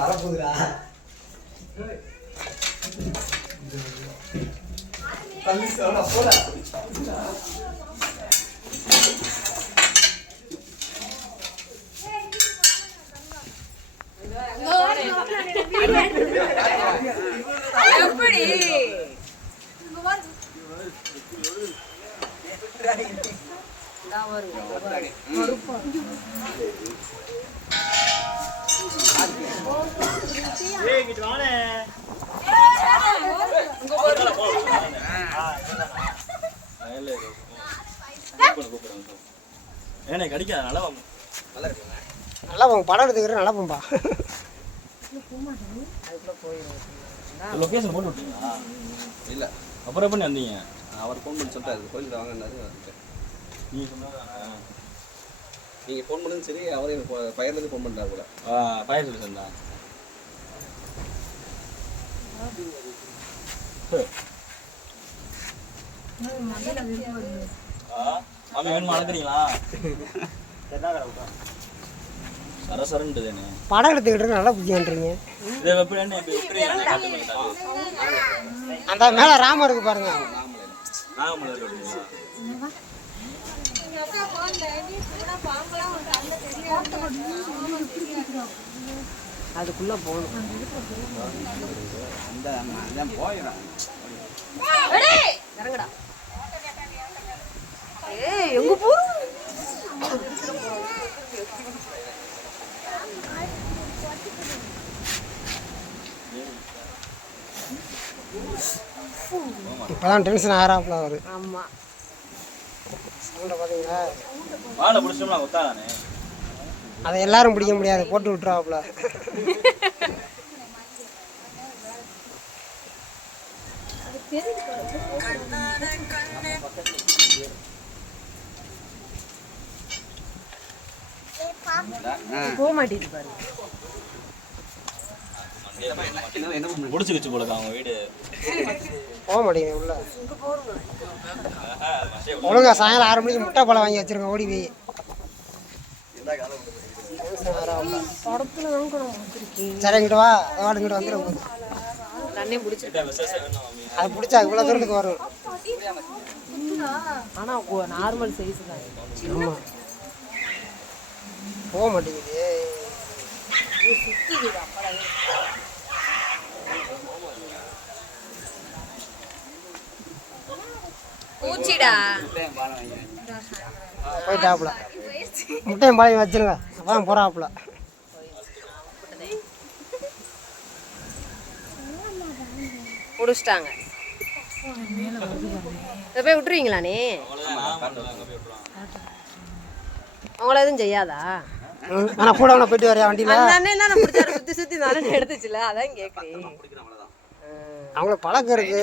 வரப்போகுதுடா தள்ளி போடா போடா எப்படி கடிக்காது நல்லா நல்லா படம் எடுத்துக்கிறேன் நல்லா போம்பா லொகேஷன் போட்டு விட்டீங்களா? இல்லை அப்புறம் எப்படி வந்தீங்க? அவர் ஃபோன் பண்ணி சொல்லிட்டாரு கோயிலுக்கு வாங்கினாரு. நீங்கள் சொன்னாங்க நீங்கள் ஃபோன் பண்ணது சரி, அவரே ஃபயர்லேருந்து ஃபோன் பண்ணிட்டாரு கூட. ஃபயர் ஸ்டேஷன் தான். மாமி வேணுமா அழைக்கிறீங்களா? சரசரன்ட்டுதானே படம் எடுத்துக்கிட்டு நல்லா புத்தியான்றீங்க. அந்த மேல ராமர் இருக்கு பாருங்க. அதுக்குள்ள போகணும். எங்க போ இப்பதான் டென்ஷன் ஆகிறாப்புல அவரு. ஆமா சவுண்டை பார்த்தீங்களா? வாழை பிடிச்சோம்னா ஒத்தாதானே, அதை எல்லாரும் பிடிக்க முடியாது, போட்டு விட்டுருவாப்புல. போக மாட்டேங்குது பாரு. முடிச்சுக்கிச்சு போல அவங்க வீடு. போக மாட்டேங்குது உள்ள. ஒழுங்கா சாயங்காலம் 6 மணிக்கு முட்டை பழம் வாங்கி வச்சிருங்க, ஓடி போய். சரி இங்கிட்டு வா, இங்கிட்டு வந்துடும். அது பிடிச்சா இவ்வளோ தூரத்துக்கு வரும். ஆனால் நார்மல் சைஸ் தான். ஆமாம் போக மாட்டேங்குது. பூச்சிடா போயிட்டாப்புல. முட்டையும் பாலையும் வச்சிருங்க, அப்பதான் போறாப்புல. முடிச்சிட்டாங்க. இதை போய் விட்டுருவீங்களா நீ? அவங்கள எதுவும் செய்யாதா? ஆனால் கூட போயிட்டு வரையா வண்டியில்? நான் பிடிச்சாரு, சுற்றி சுற்றி நானே எடுத்துச்சுல, அதான் கேட்குறேன். அவங்கள பழக்கம் இருக்கு.